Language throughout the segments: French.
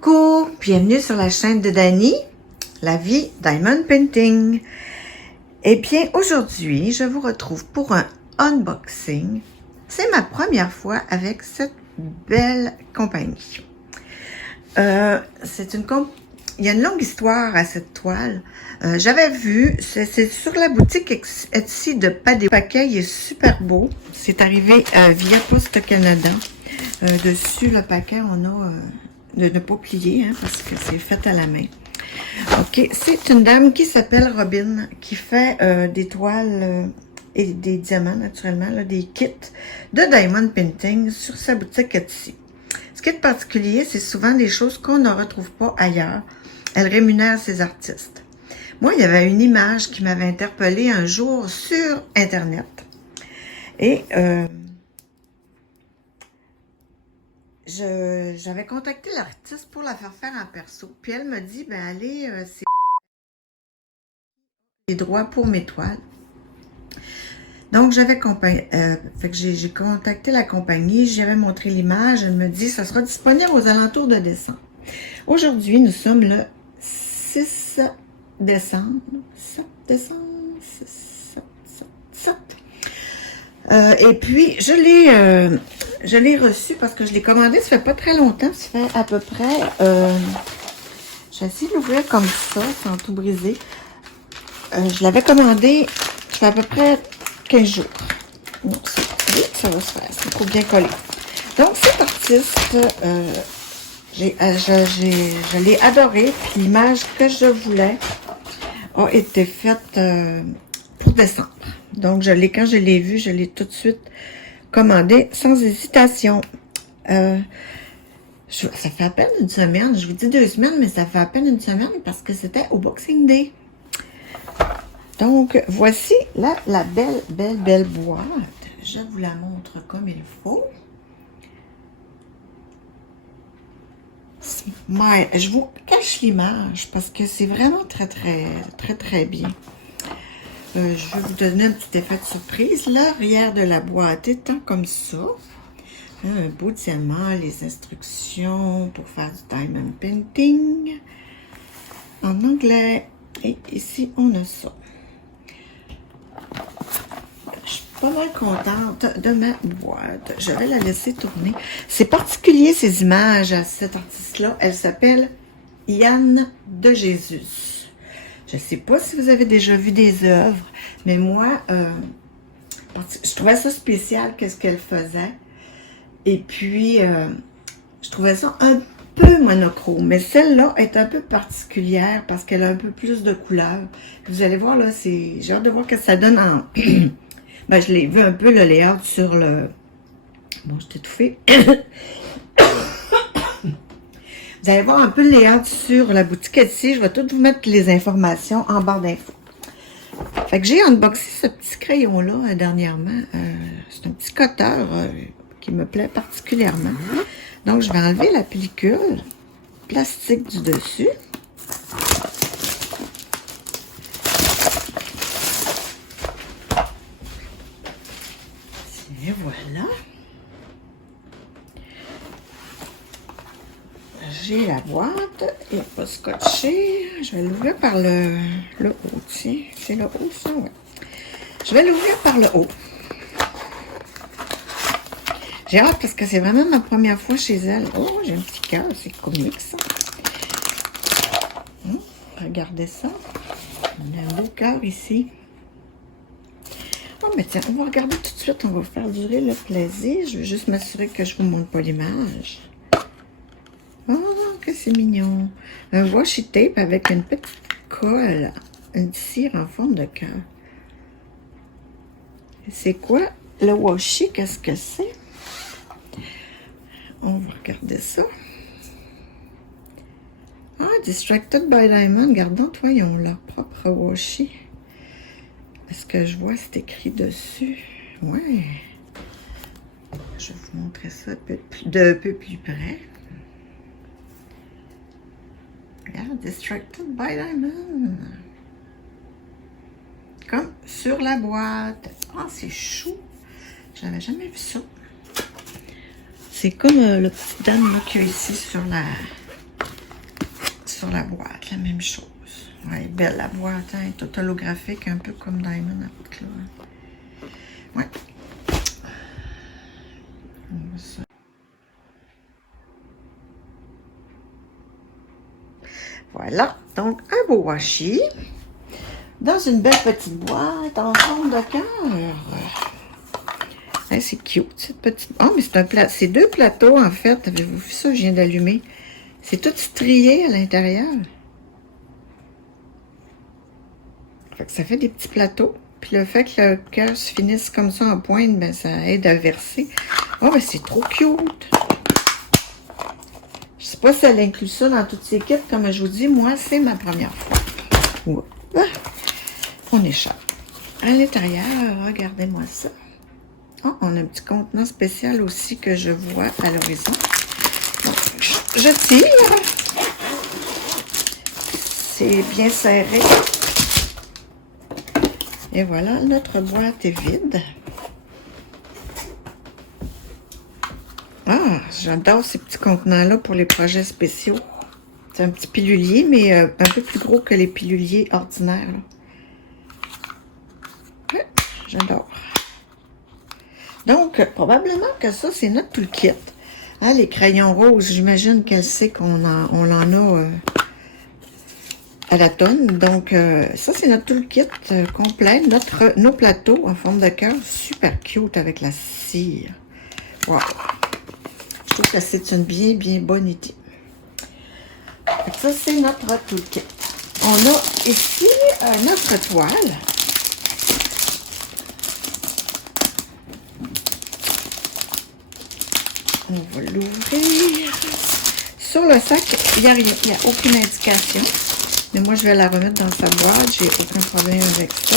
Coucou, bienvenue sur la chaîne de Dani, la vie Diamond Painting. Eh bien, aujourd'hui, je vous retrouve pour un unboxing. C'est ma première fois avec cette belle compagnie. Il y a une longue histoire à cette toile. J'avais vu, c'est sur la boutique Etsy de Padé. Le paquet il est super beau. C'est arrivé via Poste Canada. Dessus, le paquet, on a de ne pas plier, hein, parce que c'est fait à la main. OK, c'est une dame qui s'appelle Robin, qui fait des toiles et des diamants, naturellement, là, des kits de Diamond Painting sur sa boutique Etsy. Ce qui est particulier, c'est souvent des choses qu'on ne retrouve pas ailleurs. Elle rémunère ses artistes. Moi, il y avait une image qui m'avait interpellée un jour sur Internet. Et j'avais contacté l'artiste pour la faire faire en perso. Puis elle me dit, ben allez, c'est les droits pour mes toiles. Donc, j'ai contacté la compagnie, j'avais montré l'image, elle me dit, ça sera disponible aux alentours de décembre. Aujourd'hui, nous sommes le 6 décembre. 7 décembre, 7. Et puis, je l'ai reçu parce que je l'ai commandé, ça fait pas très longtemps, ça fait à peu près, j'ai essayé de l'ouvrir comme ça, sans tout briser. Je l'avais commandé, ça fait à peu près 15 jours. Non, ça va se faire, c'est trop bien collé. Donc, cet artiste, je l'ai adoré, puis l'image que je voulais a été faite pour décembre. Donc, quand je l'ai vu, je l'ai tout de suite commandé sans hésitation. Ça fait à peine une semaine, je vous dis 2 semaines, mais ça fait à peine une semaine parce que c'était au Boxing Day. Donc, voici la belle boîte. Je vous la montre comme il faut. Je vous cache l'image parce que c'est vraiment très bien. Je vais vous donner un petit effet de surprise. L'arrière de la boîte étant comme ça. Un beau diamant, les instructions pour faire du Diamond Painting en anglais. Et ici, on a ça. Je suis pas mal contente de ma boîte. Je vais la laisser tourner. C'est particulier ces images à cette artiste-là. Elle s'appelle Yann de Jésus. Je ne sais pas si vous avez déjà vu des œuvres, mais moi, je trouvais ça spécial, qu'est-ce qu'elle faisait. Et puis, je trouvais ça un peu monochrome. Mais celle-là est un peu particulière parce qu'elle a un peu plus de couleurs. Vous allez voir, là, j'ai hâte de voir ce que ça donne en... Ben, je l'ai vu un peu le layout sur le... Bon, je t'ai étouffée. Vous allez voir un peu le layout sur la boutique Etsy. Je vais tout vous mettre les informations en barre d'infos. Fait que j'ai unboxé ce petit crayon-là dernièrement. C'est un petit cutter qui me plaît particulièrement. Donc, je vais enlever la pellicule plastique du dessus. Et voilà. J'ai la boîte, il n'est pas scotché. Je vais l'ouvrir par le haut. Tiens, c'est le haut, ça, ouais. Je vais l'ouvrir par le haut. J'ai hâte parce que c'est vraiment ma première fois chez elle. Oh, j'ai un petit cœur, c'est comique, ça. Regardez ça. On a un beau cœur ici. Oh, mais tiens, on va regarder tout de suite. On va faire durer le plaisir. Je vais juste m'assurer que je ne vous montre pas l'image. Oh, que c'est mignon. Un washi tape avec une petite colle. Une cire en forme de cœur. C'est quoi le washi? Qu'est-ce que c'est? On va regarder ça. Ah, Distracted by Diamond. Gardons, voyons leur propre washi. Est-ce que je vois, c'est écrit dessus? Ouais. Je vais vous montrer ça d'un peu plus près. Regarde, Distracted by Diamond. Comme sur la boîte. Ah, c'est chou. Je n'avais jamais vu ça. C'est comme le petit dame qu'il y a ici sur sur la boîte, la même chose. Ouais, belle la boîte, hein, tout holographique, un peu comme Diamond Art, là. Ouais. Voilà, donc un beau washi dans une belle petite boîte en forme de cœur. Hein, c'est cute cette petite. Oh, mais c'est deux plateaux en fait. Avez-vous vu ça? Je viens d'allumer. C'est tout strié à l'intérieur. Ça fait des petits plateaux. Puis le fait que le cœur se finisse comme ça en pointe, ben, ça aide à verser. Oh, ben c'est trop cute. Je sais pas si elle inclut ça dans toutes ses kits. Comme je vous dis, moi, c'est ma première fois. Ouais. Ah, on échappe. À l'intérieur, regardez-moi ça. Oh, on a un petit contenant spécial aussi que je vois à l'horizon. Je tire. C'est bien serré. Et voilà, notre boîte est vide. Ah, j'adore ces petits contenants-là pour les projets spéciaux. C'est un petit pilulier, mais un peu plus gros que les piluliers ordinaires. Ouais, j'adore. Donc, probablement que ça, c'est notre toolkit. Hein, les crayons roses, j'imagine qu'elle sait qu'on en a à la tonne. Donc, ça, c'est notre toolkit complet. Nos plateaux en forme de cœur, super cute avec la cire. Wow! Je trouve que c'est une bien bonne idée. Ça, c'est notre toolkit. On a ici notre toile. On va l'ouvrir. Sur le sac, il n'y a rien. Il n'y a aucune indication. Mais moi, je vais la remettre dans sa boîte. J'ai aucun problème avec ça.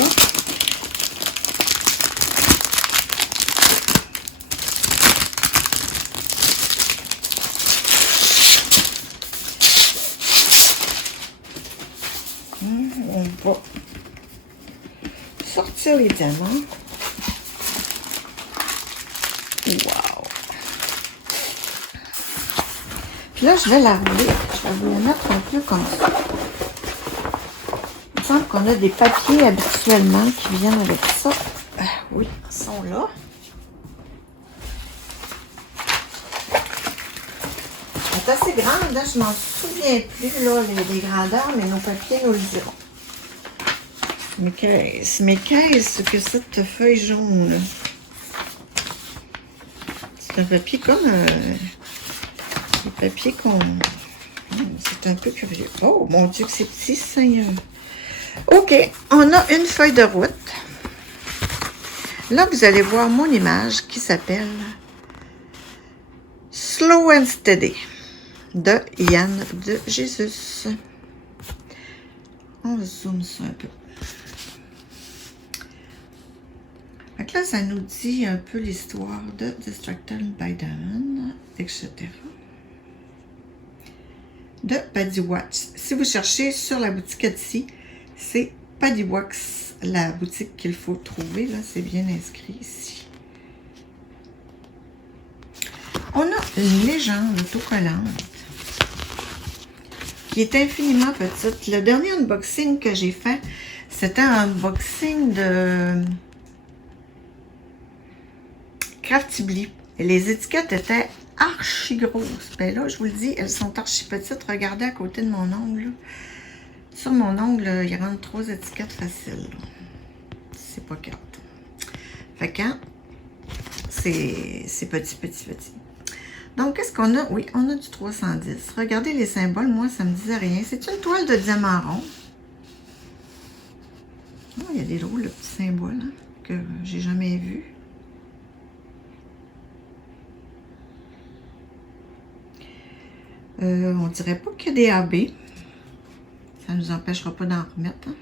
On va sortir les diamants. Wow! Puis là, je vais la rouler. Je vais vous la mettre un peu comme ça. Il me semble qu'on a des papiers habituellement qui viennent avec ça. Oui, ils sont là. Elle est assez grande, hein? Je m'en souviens plus, là, les grandeurs, mais nos papiers nous le diront. Mais qu'est-ce que cette feuille jaune, là? C'est un papier comme les papiers qu'on... C'est un peu curieux. Oh, mon Dieu, que c'est petit, Seigneur. OK, on a une feuille de route. Là, vous allez voir mon image qui s'appelle Slow and Steady de Yann de Jésus. On zoome ça un peu. Donc là, ça nous dit un peu l'histoire de Distracted by Diamond, etc. De Paddy Wax. Si vous cherchez sur la boutique Etsy, c'est Paddy Wax, la boutique qu'il faut trouver. Là, c'est bien inscrit ici. On a une légende autocollante qui est infiniment petite. Le dernier unboxing que j'ai fait, c'était un unboxing de Craftibly. Et les étiquettes étaient archi grosses. Ben là, je vous le dis, elles sont archi petites. Regardez à côté de mon ongle. Là. Sur mon ongle, il rentre 3 étiquettes faciles. C'est pas 4. Fait que c'est petit. Donc, qu'est-ce qu'on a? Oui, on a du 310. Regardez les symboles. Moi, ça me disait rien. C'est une toile de diamant rond. Oh, il y a des drôles de petits symboles hein, que j'ai jamais vus. On dirait pas qu'il y a des AB. Ça ne nous empêchera pas d'en remettre. Hein.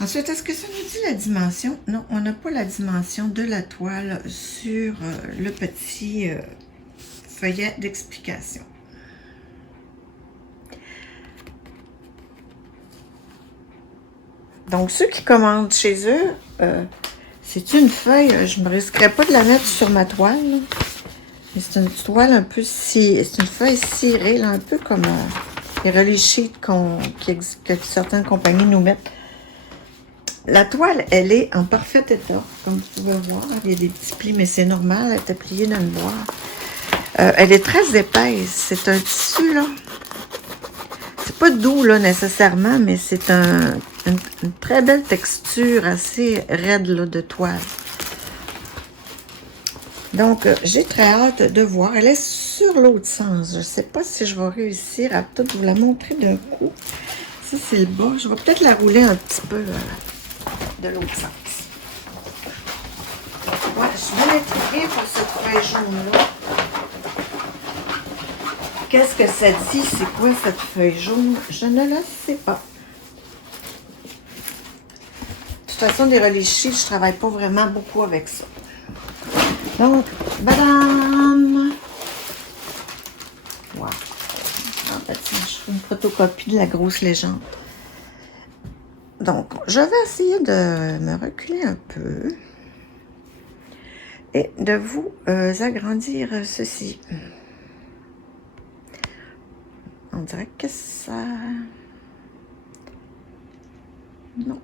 Ensuite, est-ce que ça nous dit la dimension? Non, on n'a pas la dimension de la toile sur le petit feuillet d'explication. Donc, ceux qui commandent chez eux, c'est une feuille, je ne me risquerais pas de la mettre sur ma toile. Là. C'est une toile un peu c'est une feuille cirée, là, un peu comme les relish sheets que certaines compagnies nous mettent. La toile, elle est en parfait état, comme vous pouvez voir. Il y a des petits plis, mais c'est normal, elle est pliée dans le noir. Elle est très épaisse. C'est un tissu, là. C'est pas doux, là, nécessairement, mais c'est une très belle texture, assez raide, là, de toile. Donc, j'ai très hâte de voir. Elle est sur l'autre sens. Je ne sais pas si je vais réussir à tout vous la montrer d'un coup. Ça, c'est le bas. Je vais peut-être la rouler un petit peu de l'autre sens. Ouais, je suis bien intriguée pour cette feuille jaune-là. Qu'est-ce que ça dit? C'est quoi cette feuille jaune? Je ne la sais pas. De toute façon, des relish sheets, je ne travaille pas vraiment beaucoup avec ça. Donc, badam! Wow! En fait, je fais une photocopie de la grosse légende. Donc, je vais essayer de me reculer un peu et de vous agrandir ceci. On dirait que ça... Non.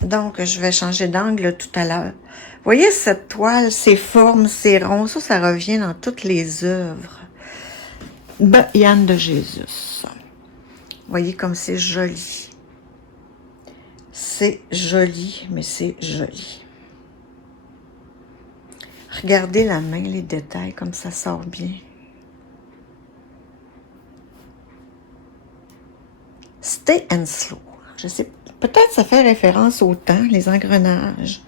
Donc, je vais changer d'angle tout à l'heure. Vous voyez cette toile, ces formes, ces ronds, ça revient dans toutes les œuvres. Yann de Jésus. Vous voyez comme c'est joli. C'est joli, mais c'est joli. Regardez la main, les détails, comme ça sort bien. Stay and slow. Je sais, peut-être ça fait référence au temps, les engrenages.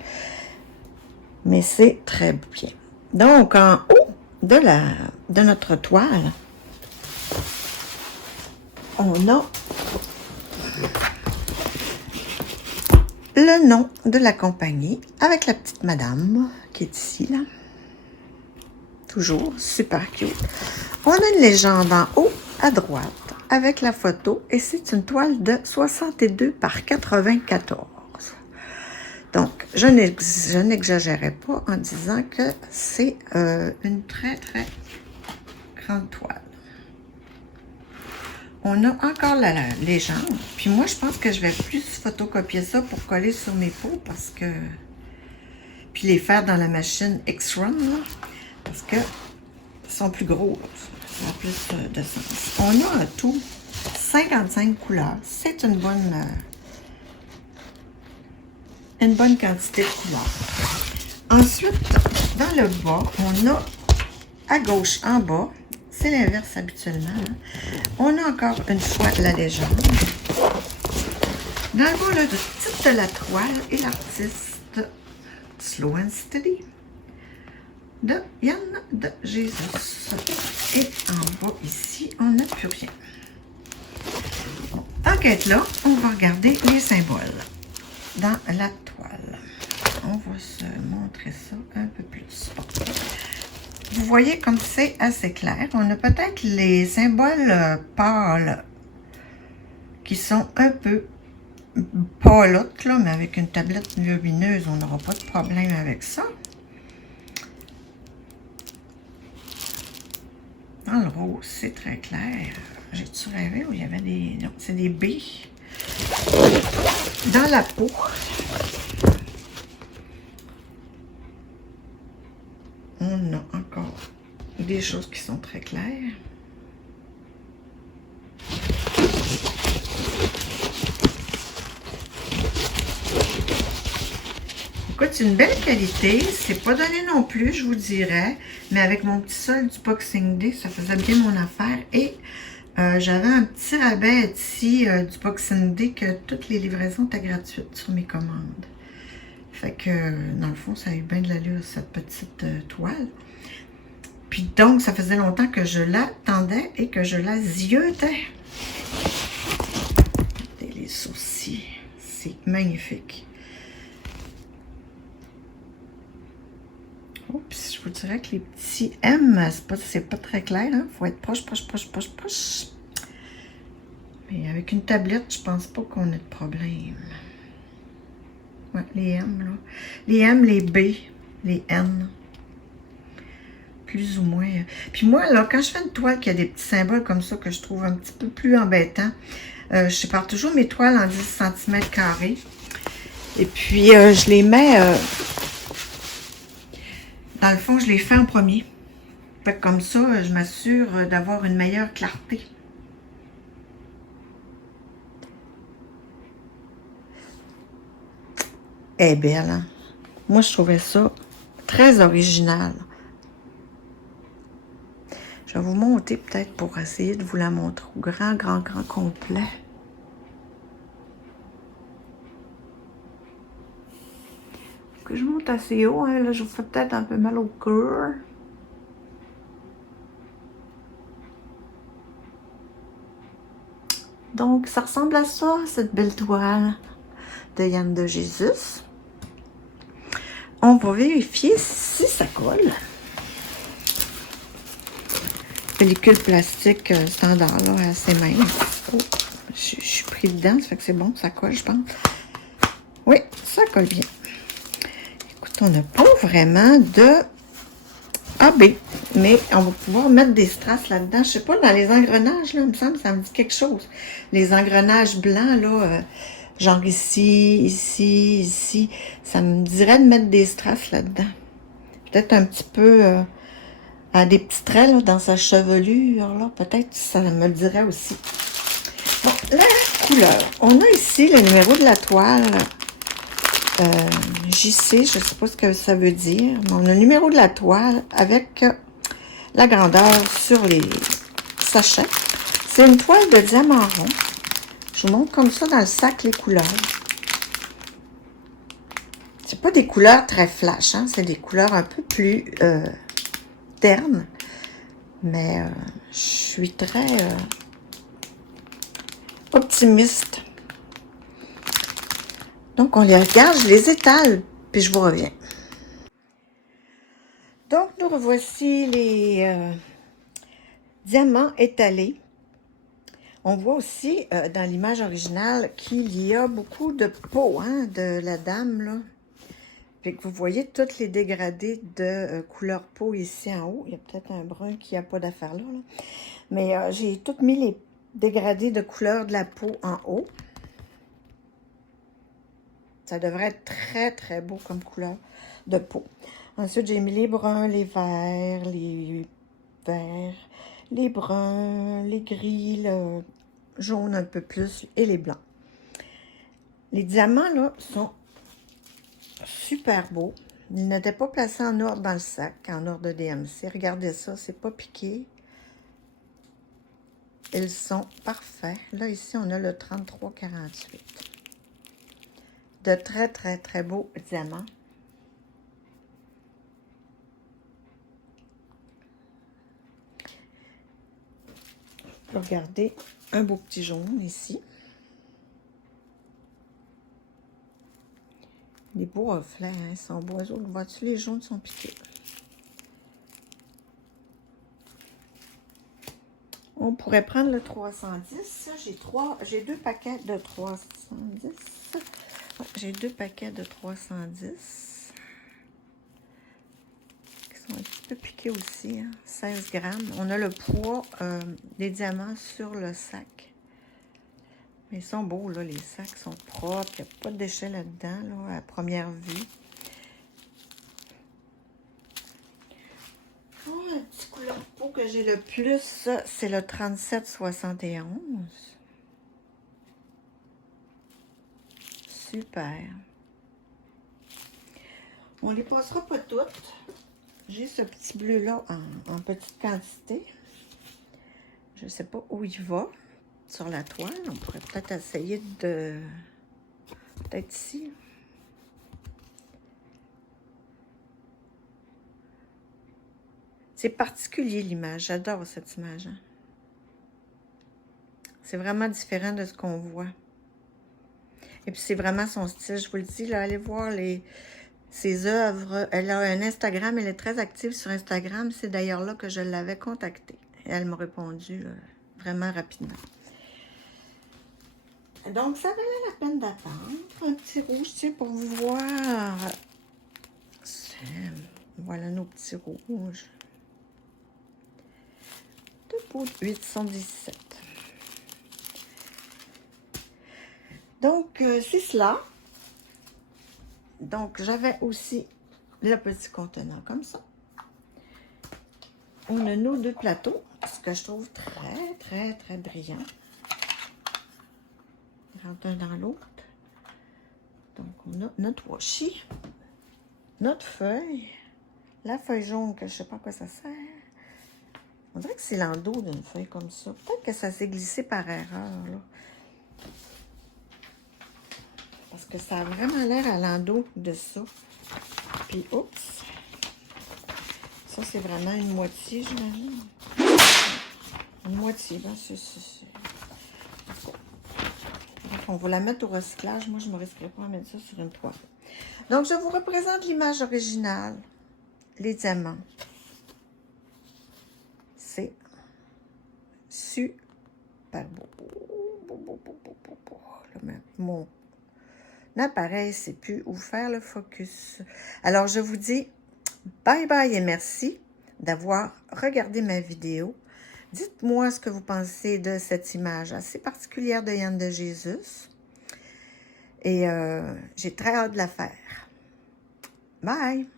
Mais c'est très bien. Donc, en haut de notre toile, on a le nom de la compagnie avec la petite madame qui est ici, là. Toujours super cute. On a une légende en haut à droite avec la photo et c'est une toile de 62 par 94. Donc, je n'exagérais pas en disant que c'est une très, très grande toile. On a encore la légende. Puis moi, je pense que je vais plus photocopier ça pour coller sur mes peaux parce que... Puis les faire dans la machine X-Run, là. Parce que sont plus gros, là. Ça a plus de sens. On a en tout 55 couleurs. C'est une bonne quantité de couleurs. Ensuite, dans le bas, on a à gauche, en bas, c'est l'inverse habituellement. Hein. On a encore une fois la légende. Dans le bas, là, le titre de la toile et l'artiste Slow and Steady de Yann de Jésus. Et en bas ici, on n'a plus rien. Bon, tant qu'être là, on va regarder les symboles dans la toile. On va se montrer ça un peu plus. Bon. Vous voyez comme c'est assez clair. On a peut-être les symboles pâles qui sont un peu pâlottes, là, mais avec une tablette lumineuse, on n'aura pas de problème avec ça. Dans le rose, c'est très clair. J'ai-tu rêvé où il y avait des... Non, c'est des B. Dans la peau, on a encore des choses qui sont très claires. Écoute, c'est une belle qualité. C'est pas donné non plus, je vous dirais. Mais avec mon petit solde du Boxing Day, ça faisait bien mon affaire. Et j'avais un petit rabais ici du Boxing Day que toutes les livraisons étaient gratuites sur mes commandes. Fait que, dans le fond, ça a eu bien de l'allure, cette petite toile. Puis donc, ça faisait longtemps que je l'attendais et que je la ziotais. Regardez les sourcils. C'est magnifique. Oups, je vous dirais que les petits M, c'est pas très clair. Il faut être proche. Mais avec une tablette, je pense pas qu'on ait de problème. Ouais, les M, là. Les M, les B, les N. plus ou moins. Puis moi, là, quand je fais une toile qui a des petits symboles comme ça que je trouve un petit peu plus embêtant, je sépare toujours mes toiles en 10 cm². Et puis, je les mets... dans le fond, je les fais en premier. Fait que comme ça, je m'assure d'avoir une meilleure clarté. Elle est belle, hein? Moi, je trouvais ça très original. Je vais vous monter peut-être pour essayer de vous la montrer au grand complet. Que je monte assez haut, hein? Là, je vous fais peut-être un peu mal au cœur. Donc, ça ressemble à ça, cette belle toile de Yann de Jésus. On va vérifier si ça colle. Pellicule plastique standard, là, assez mince. Oh, je suis pris dedans, ça fait que c'est bon, ça colle, je pense. Oui, ça colle bien. Écoute, on n'a pas vraiment de AB, mais on va pouvoir mettre des strass là-dedans. Je sais pas, dans les engrenages, là, il me semble, ça me dit quelque chose. Les engrenages blancs, là, genre ici, ici, ça me dirait de mettre des strass là-dedans. Peut-être un petit peu à des petits traits là, dans sa chevelure, là, peut-être ça me le dirait aussi. Bon, la couleur. On a ici le numéro de la toile. JC, je ne sais pas ce que ça veut dire, mais on a le numéro de la toile avec la grandeur sur les sachets. C'est une toile de diamant rond. Je vous montre comme ça dans le sac les couleurs. C'est pas des couleurs très flash, hein? C'est des couleurs un peu plus ternes. Mais je suis très optimiste. Donc, on les regarde, je les étale, puis je vous reviens. Donc, nous revoici les diamants étalés. On voit aussi dans l'image originale qu'il y a beaucoup de peau, hein, de la dame, là. Puis que vous voyez toutes les dégradés de couleur peau ici en haut. Il y a peut-être un brun qui n'a pas d'affaire là, là. Mais j'ai toutes mis les dégradés de couleur de la peau en haut. Ça devrait être très, très beau comme couleur de peau. Ensuite, j'ai mis les bruns, les verts, les bruns, les gris, le jaune un peu plus et les blancs. Les diamants, là, sont super beaux. Ils n'étaient pas placés en ordre dans le sac, en ordre de DMC. Regardez ça, c'est pas piqué. Ils sont parfaits. Là, ici, on a le 3348. De très, très, très beaux diamants. Regardez, un beau petit jaune ici. Des beaux reflets, hein, ils sont beaux. Vois-tu, les jaunes sont piqués. On pourrait prendre le 310. J'ai deux paquets de 310. J'ai deux paquets de 310. Qui sont un petit peu piqués aussi, hein, 16 grammes. On a le poids des diamants sur le sac. Mais ils sont beaux, là, les sacs sont propres. Il n'y a pas de déchets là-dedans, là, à première vue. Oh, la petite couleur de peau que j'ai le plus, c'est le 3771. Super. On les passera pas toutes. J'ai ce petit bleu-là en petite quantité. Je ne sais pas où il va sur la toile. On pourrait peut-être essayer de... Peut-être ici. C'est particulier l'image. J'adore cette image. Hein? C'est vraiment différent de ce qu'on voit. Et puis c'est vraiment son style. Je vous le dis, là, allez voir ses œuvres. Elle a un Instagram. Elle est très active sur Instagram. C'est d'ailleurs là que je l'avais contactée. Et elle m'a répondu vraiment rapidement. Donc, ça valait la peine d'attendre. Un petit rouge, tiens, pour vous voir. Voilà nos petits rouges. de poudre, 817. Donc, c'est cela. Donc, j'avais aussi le petit contenant comme ça. On a nos 2 plateaux, ce que je trouve très, très, très brillant. Ils rentrent un dans l'autre. Donc, on a notre washi, notre feuille, la feuille jaune que je ne sais pas à quoi ça sert. On dirait que c'est l'endos d'une feuille comme ça. Peut-être que ça s'est glissé par erreur, là. Parce que ça a vraiment l'air à l'endos de ça. Puis, oups. Ça, c'est vraiment une moitié, j'imagine. Une moitié, ben, c'est... On va la mettre au recyclage. Moi, je ne me risquerai pas à mettre ça sur une toile. Donc, je vous représente l'image originale. Les diamants. C'est super beau. Mon appareil ne sait plus où faire le focus. Alors, je vous dis bye bye et merci d'avoir regardé ma vidéo. Dites-moi ce que vous pensez de cette image assez particulière de Yann de Jésus. Et j'ai très hâte de la faire. Bye!